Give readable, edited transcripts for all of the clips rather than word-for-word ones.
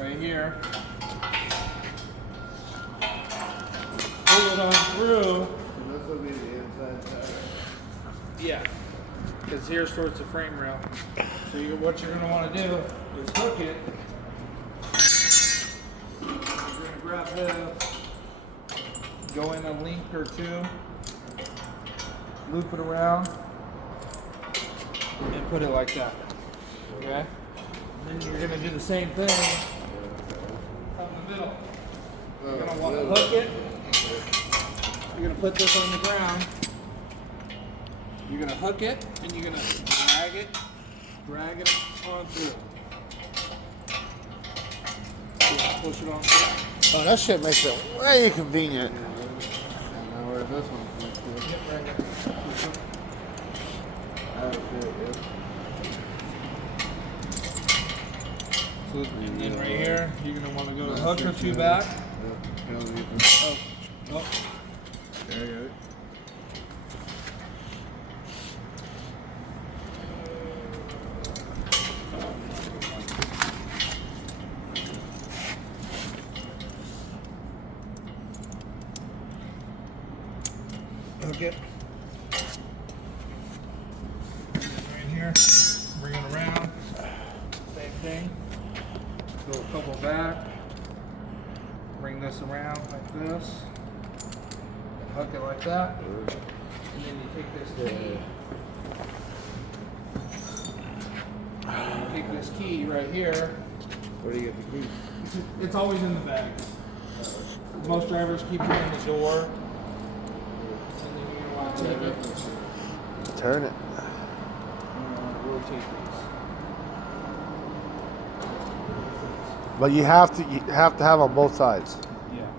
right here. Pull it on through. And this will be the inside tire. Yeah, because here's towards the frame rail. So what you're going to want to do is hook it. You're going to grab this, go in a link or two, loop it around, and put it like that. Okay? And then you're going to do the same thing out in the middle. You're going to want to hook it. You're going to put this on the ground. You're going to hook it, and you're going to drag it on through. Push it on through. Oh, that shit makes it way convenient. Now where's this one? Yep, right here. That's it, yeah. And then right here, you're going to want to go a hook or two back. Oh, oh. There you go. Hook it. Right here, bring it around. Same thing. Go a couple back. Bring this around like this. And hook it like that. And then you take this key. And you take this key right here. Where do you get the key? It's always in the bag. Most drivers keep it in the door. And then you're gonna want to take it. Turn it. Rotate these. But you have to have on both sides. Yeah.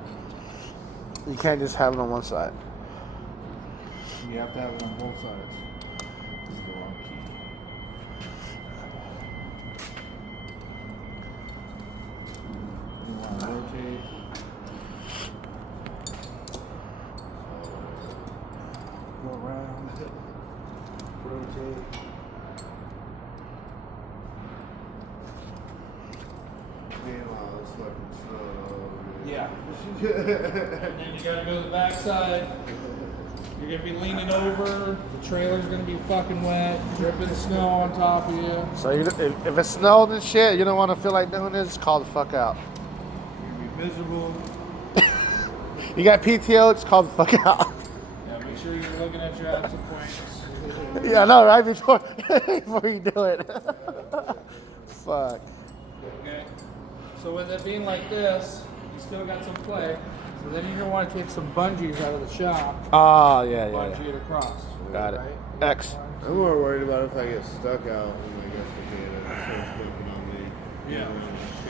You can't just have it on one side. You have to have it on both sides. This is the wrong key. You want to rotate. Go around. Rotate. Man, wow, that's fucking slow. Yeah. And then you gotta go to the back side. You're gonna be leaning over. The trailer's gonna be fucking wet, dripping snow on top of you. So if it snowed and shit, you don't want to feel like doing this, just call the fuck out. You're gonna be miserable. You got PTO, just call the fuck out. Yeah, make sure you're looking at your absent points. Yeah, I know, right? Before you do it. Fuck. Okay. So with it being like this, you still got some play. So then you're gonna want to take some bungees out of the shop, Oh, yeah. bungee it across. Got it. Right? X. I'm more worried about if I get stuck out when I get to the end. It starts jumping on me. Yeah.